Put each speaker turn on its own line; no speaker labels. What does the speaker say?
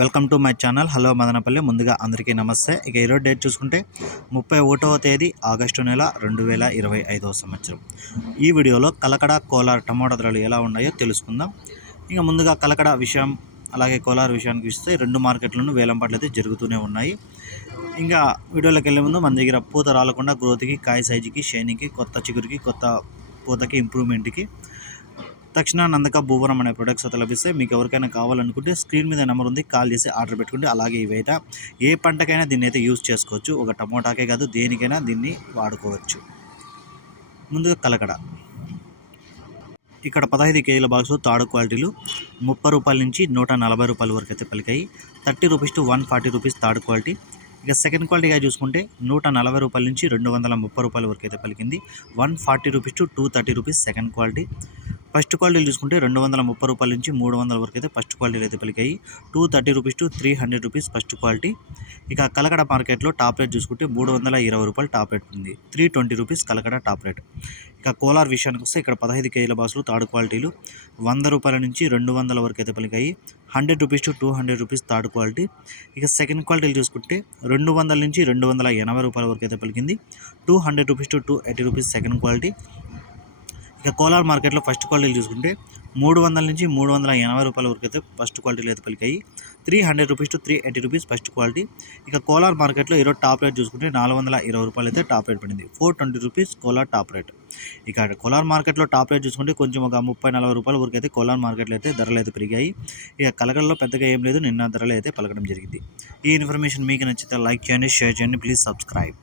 Welcome to my channel. Hello Madanapalle. ముందుగా అందరికీ నమస్తే. ఇక ఈరోజు డేట్ చూసుకుంటే ముప్పై ఒకటవ తేదీ ఆగస్టు నెల రెండు వేల ఇరవై ఐదవ సంవత్సరం. ఈ వీడియోలో కలకడ కోలార్ టమాటా ధరలు ఎలా ఉన్నాయో తెలుసుకుందాం. ఇక ముందుగా కలకడ విషయం అలాగే కోలార్ విషయానికి ఇస్తే రెండు మార్కెట్లను వేలంపాట్లు అయితే జరుగుతూనే ఉన్నాయి. ఇంకా వీడియోలోకి వెళ్ళే ముందు మన దగ్గర పూత రాలకుండా గ్రోత్కి కాయ సైజుకి షైనింగ్కి కొత్త చిగురికి కొత్త పూతకి ఇంప్రూవ్మెంట్కి తక్షణ నందక భూవరం అనే ప్రొడక్ట్స్ అయితే లభిస్తాయి మీకు ఎవరికైనా కావాలనుకుంటే స్క్రీన్ మీద నెంబర్ ఉంది కాల్ చేసి ఆర్డర్ పెట్టుకుంటే అలాగే ఇవైతే. ఏ పంటకైనా దీన్ని అయితే యూజ్ చేసుకోవచ్చు. ఒక టమోటాకే కాదు దేనికైనా దీన్ని వాడుకోవచ్చు. ముందుగా కలకడ. ఇక్కడ పదహైదు కేజీల బాక్స్ తాడు క్వాలిటీలు ముప్పై రూపాయల నుంచి నూట నలభై రూపాయల వరకు అయితే పలికాయి. Thirty rupees to one forty rupees third quality ఇక సెకండ్ క్వాలిటీగా చూసుకుంటే నూట నలభై రూపాయల నుంచి రెండు వందల ముప్పై రూపాయల వరకు అయితే పలికింది. One forty rupees to two thirty rupees second quality first క్వాలిటీలు చూసుకుంటే రెండు వందల ముప్పై రూపాయల నుంచి మూడు వందల వరకు అయితే ఫస్ట్ క్వాలిటీలు అయితే పలికాయి. Two thirty rupees to three hundred rupees first quality ఇక కలకడ మార్కెట్లో టాప్ రేట్ చూసుకుంటే మూడు వందల ఇరవై రూపాయలు టాప్ రేట్ ఉంది. Three twenty rupees Kalakada top rate. ఇక కోలార్ విషయానికి వస్తే ఇక్కడ పదహైదు కేజీల బాసులు థర్డ్ క్వాలిటీలు వంద రూపాయల నుంచి రెండు వందల వరకు అయితే పలికాయి. Hundred rupees to two hundred rupees third quality. ఇక సెకండ్ క్వాలిటీలు చూసుకుంటే రెండు వందల నుంచి రెండు వందల ఎనభై రూపాయల వరకు అయితే పలికింది. Two hundred rupees to two eighty rupees second quality ఇక కోలార్ మార్కెట్లో ఫస్ట్ క్వాలిటీలు చూసుకుంటే మూడు వందల నుంచి మూడు వందల ఎనభై రూపాయల వరకు అయితే ఫస్ట్ క్వాలిటీలు అయితే పలికాయి. Three hundred rupees to three eighty rupees first quality. ఇక కోలార్ మార్కెట్లో ఈరోజు టాప్ రేట్ చూసుకుంటే నాలుగు వందల ఇరవై రూపాయలు అయితే టాప్ రేట్ పడింది. Four twenty rupees Kolar top rate. ఇక కోలార్ మార్కెట్లో టాప్ రేట్ చూసుకుంటే కొంచెం ఒక ముప్పై నలభై రూపాయల వరకు అయితే కోలార్ మార్కెట్లో అయితే ధరలు అయితే పెరిగాయి. ఇక కలకల్లో పెద్దగా ఏం లేదు నిన్న ధరలు అయితే పలకడం జరిగింది. ఈ ఇన్ఫర్మేషన్ మీకు నచ్చితే లైక్ చేయండి షేర్ చేయండి ప్లీజ్ సబ్స్క్రైబ్.